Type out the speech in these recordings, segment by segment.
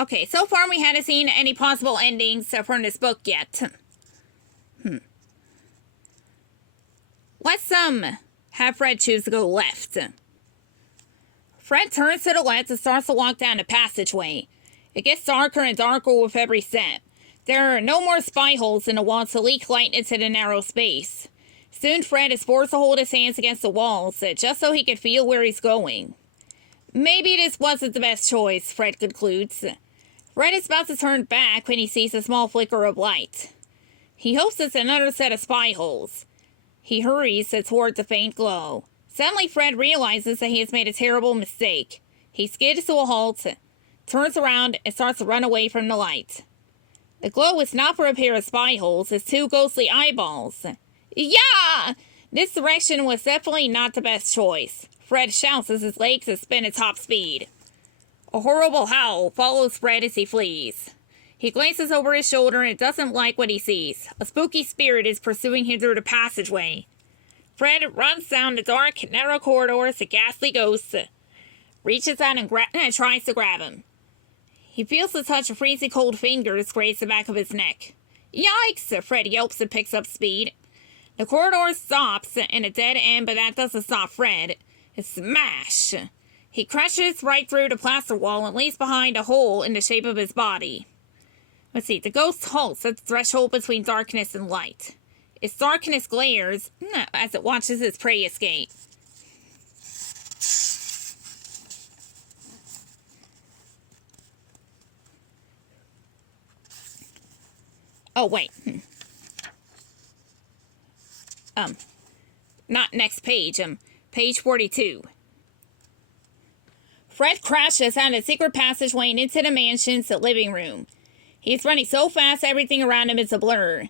Okay, so far we haven't seen any possible endings from this book yet. Let's, have Fred choose to go left. Fred turns to the left and starts to walk down the passageway. It gets darker and darker with every step. There are no more spy holes in the wall to leak light into the narrow space. Soon Fred is forced to hold his hands against the walls, just so he can feel where he's going. Maybe this wasn't the best choice, Fred concludes. Fred is about to turn back when he sees a small flicker of light. He hopes it's another set of spy holes. He hurries toward the faint glow. Suddenly Fred realizes that he has made a terrible mistake. He skids to a halt, turns around, and starts to run away from the light. The glow is not for a pair of spy holes, it's two ghostly eyeballs. Yeah! This direction was definitely not the best choice. Fred shouts as his legs spin at top speed. A horrible howl follows Fred as he flees. He glances over his shoulder and doesn't like what he sees. A spooky spirit is pursuing him through the passageway. Fred runs down the dark, narrow corridor as the ghastly ghost reaches out and tries to grab him. He feels the touch of freezing cold fingers graze the back of his neck. Yikes! Fred yelps and picks up speed. The corridor stops in a dead end, but that doesn't stop Fred. Smash! He crashes right through the plaster wall and leaves behind a hole in the shape of his body. Let's see, the ghost halts at the threshold between darkness and light. Its darkness glares as it watches its prey escape. Oh, wait. Not next page. Page 42. Fred crashes down a secret passageway and into the mansion's living room. He's running so fast everything around him is a blur.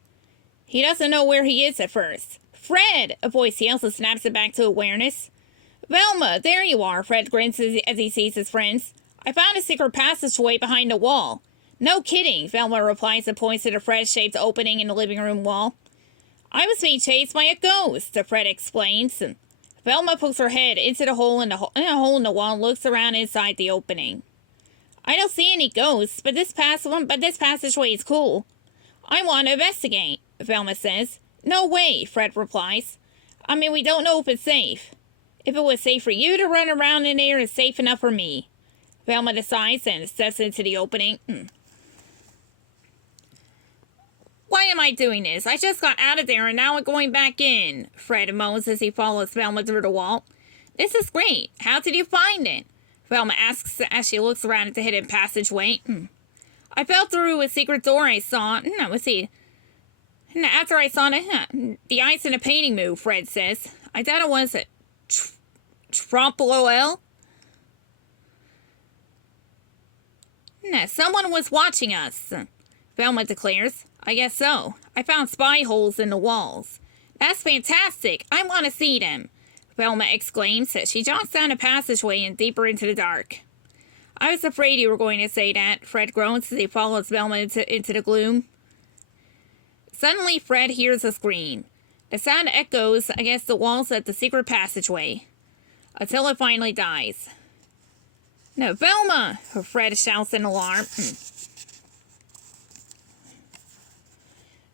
He doesn't know where he is at first. Fred! A voice yells and snaps it back to awareness. Velma, there you are, Fred grins as he sees his friends. I found a secret passageway behind the wall. No kidding, Velma replies and points to the Fred-shaped opening in the living room wall. I was being chased by a ghost, Fred explains. Velma pokes her head into the hole in the wall and looks around inside the opening. I don't see any ghosts, but this passageway is cool. I want to investigate, Velma says. No way, Fred replies. I mean, we don't know if it's safe. If it was safe for you to run around in there, it's safe enough for me. Velma decides and steps into the opening. Why am I doing this? I just got out of there and now I'm going back in, Fred moans as he follows Velma through the wall. This is great. How did you find it? Velma asks as she looks around at the hidden passageway. I fell through a secret door I saw. Let's see. After I saw the ice in a painting move, Fred says. I thought it was a Trompe-l'oeil. Someone was watching us, Velma declares. I guess so. I found spy holes in the walls. That's fantastic. I want to see them, Velma exclaims as she jogs down a passageway and deeper into the dark. I was afraid you were going to say that, Fred groans as he follows Velma into the gloom. Suddenly, Fred hears a scream. The sound echoes against the walls of the secret passageway, until it finally dies. No, Velma! Fred shouts in alarm.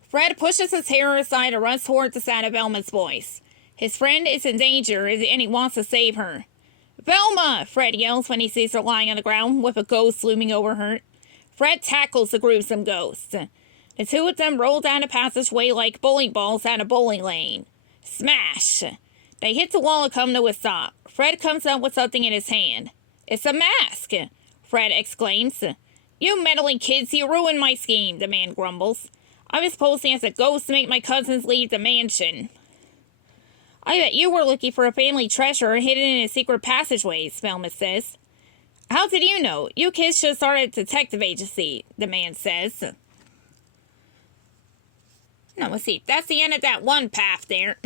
Fred pushes his hair aside and runs toward the sound of Velma's voice. His friend is in danger and he wants to save her. Velma! Fred yells when he sees her lying on the ground with a ghost looming over her. Fred tackles the gruesome ghost. The two of them roll down a passageway like bowling balls down a bowling lane. Smash! They hit the wall and come to a stop. Fred comes up with something in his hand. It's a mask! Fred exclaims. You meddling kids, you ruined my scheme, the man grumbles. I was posing as a ghost to make my cousins leave the mansion. I bet you were looking for a family treasure hidden in a secret passageway, Velma says. How did you know? You kids should have started a detective agency, the man says. No, let's see. That's the end of that one path there.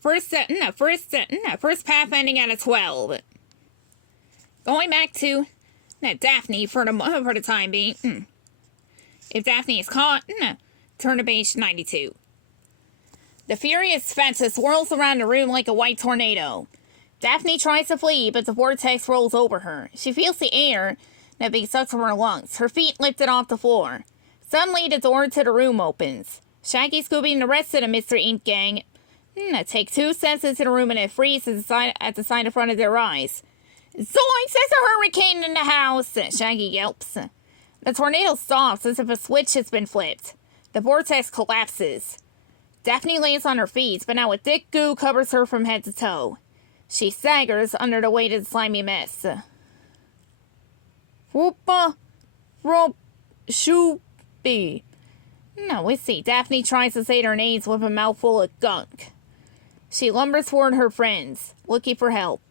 First path ending at a 12. Going back to Daphne for the time being. If Daphne is caught, turn to page 92. The furious Fenta swirls around the room like a white tornado. Daphne tries to flee, but the vortex rolls over her. She feels the air that being sucked from her lungs. Her feet lifted off the floor. Suddenly, the door to the room opens. Shaggy, Scooby, and the rest of the Mr. Ink gang take 2 steps into the room and it freezes at the sign in front of their eyes. Zoinks! There's a hurricane in the house! Shaggy yelps. The tornado stops as if a switch has been flipped. The vortex collapses. Daphne lands on her feet, but now a thick goo covers her from head to toe. She staggers under the weight of the slimy mess. Whoopa, rope, shoopy. No, we see. Daphne tries to say their names with a mouthful of gunk. She lumbers toward her friends, looking for help.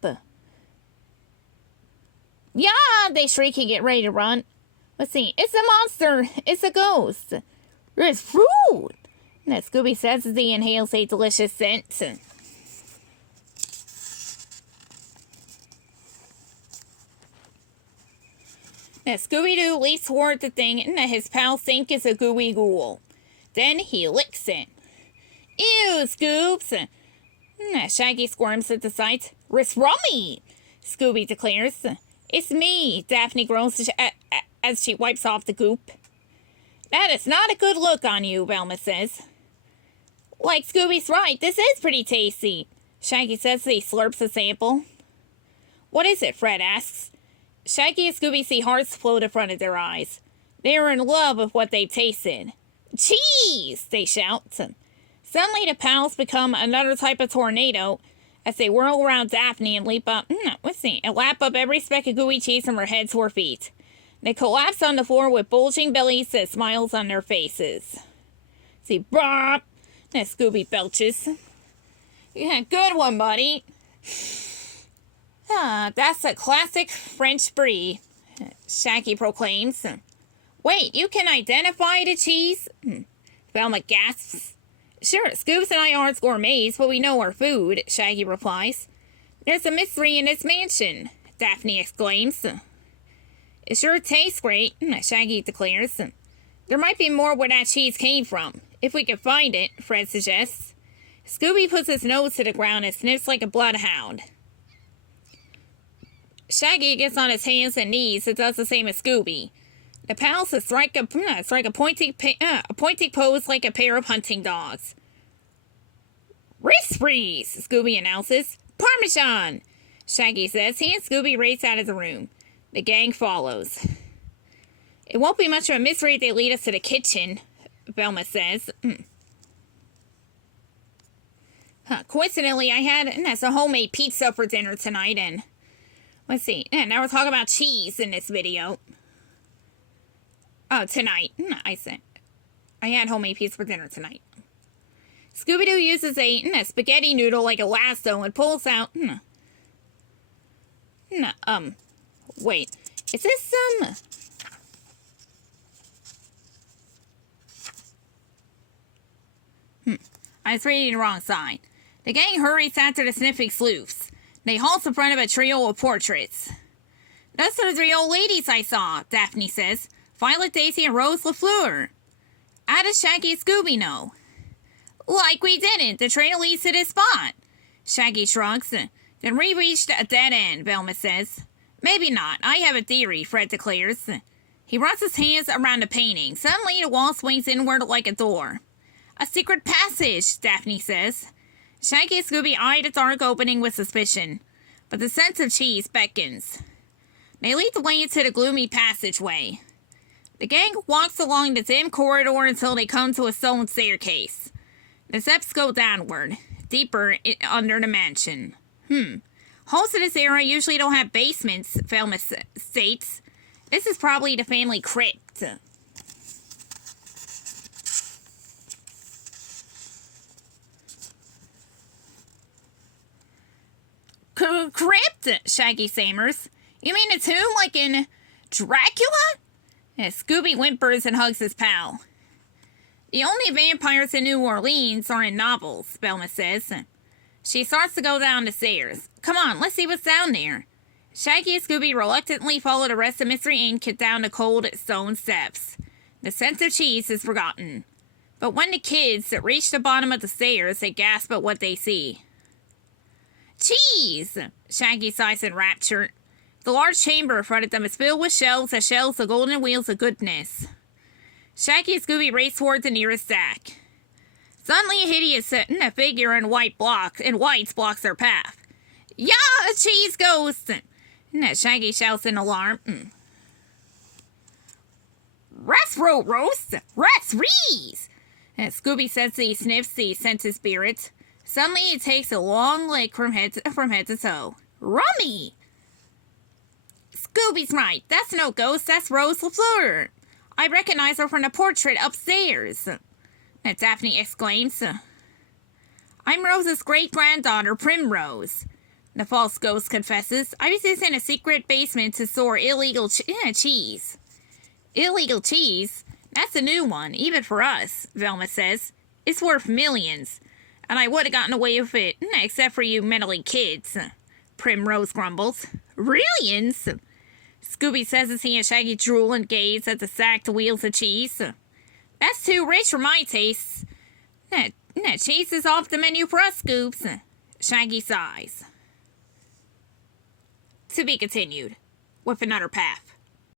Yeah, they shriek and get ready to run. Let's see. It's a monster. It's a ghost. It's fruit. That Scooby says as he inhales a delicious scent. Now Scooby-Doo leaps toward the thing and his pal think is a gooey ghoul. Then he licks it. Ew, Scoops! Shaggy squirms at the sight. It's rummy! Scooby declares. It's me, Daphne groans as she wipes off the goop. That is not a good look on you, Velma says. Like Scooby's right, this is pretty tasty, Shaggy says as he slurps a sample. What is it, Fred asks. Shaggy and Scooby see hearts float in front of their eyes. They are in love with what they've tasted. Cheese! They shout. Suddenly the pals become another type of tornado as they whirl around Daphne and leap up, and lap up every speck of gooey cheese from her head to her feet. They collapse on the floor with bulging bellies and smiles on their faces. See, bop! And Scooby belches. Yeah, good one, buddy. That's a classic French brie, Shaggy proclaims. Wait, you can identify the cheese? Velma gasps. Sure, Scoops and I aren't gourmets, but we know our food, Shaggy replies. There's a mystery in this mansion, Daphne exclaims. It sure tastes great, Shaggy declares. There might be more where that cheese came from. If we can find it, Fred suggests. Scooby puts his nose to the ground and sniffs like a bloodhound. Shaggy gets on his hands and knees and does the same as Scooby. The pals strike a pointy pose like a pair of hunting dogs. Wrist freeze, Scooby announces. Parmesan, Shaggy says. He and Scooby race out of the room. The gang follows. It won't be much of a mystery if they lead us to the kitchen, Velma says. Coincidentally, I had some homemade pizza for dinner tonight, and let's see. Now we're talking about cheese in this video. Oh, tonight. I said. I had homemade pizza for dinner tonight. Scooby-Doo uses a spaghetti noodle like a lasso and pulls out... wait. Is this some... I was reading the wrong side. The gang hurries after the sniffing sleuths. They halt in front of a trio of portraits. Those are the 3 old ladies I saw, Daphne says. Violet, Daisy, and Rose LaFleur. How does Shaggy and Scooby know? Like we didn't. The trail leads to this spot. Shaggy shrugs. Then we reached a dead end, Velma says. Maybe not. I have a theory, Fred declares. He runs his hands around the painting. Suddenly, the wall swings inward like a door. A secret passage, Daphne says. Shaggy and Scooby eye the dark opening with suspicion, but the scent of cheese beckons. They lead the way into the gloomy passageway. The gang walks along the dim corridor until they come to a stone staircase. The steps go downward, deeper under the mansion. Homes in this era usually don't have basements, Velma states. This is probably the family crypt. Crypt? Shaggy stammers. You mean a tomb like in Dracula? Scooby whimpers and hugs his pal. The only vampires in New Orleans are in novels, Velma says. She starts to go down the stairs. Come on, let's see what's down there. Shaggy and Scooby reluctantly follow the rest of Mystery Inc. down the cold stone steps. The scent of cheese is forgotten. But when the kids reach the bottom of the stairs, they gasp at what they see. Cheese! Shaggy sighs in rapture. The large chamber in front of them is filled with shells that shells the golden wheels of goodness. Shaggy and Scooby race toward the nearest stack. Suddenly a hideous figure in whites blocks their path. Yeah, a cheese ghost! Shaggy shouts in alarm. Rest roast! Rest rees! Scooby says he sniffs the scented spirits. Suddenly he takes a long lick from head to toe. Rummy! Scooby's right. That's no ghost. That's Rose LaFleur. I recognize her from the portrait upstairs. Daphne exclaims. I'm Rose's great-granddaughter, Primrose. The false ghost confesses. I was just in a secret basement to store illegal cheese. Illegal cheese? That's a new one, even for us, Velma says. It's worth millions. And I would have gotten away with it, except for you meddling kids. Primrose grumbles. Millions? Scooby says as he and Shaggy drool and gaze at the stacked wheels of cheese. That's too rich for my tastes. Cheese is off the menu for us, Scoops. Shaggy sighs. To be continued, with another path.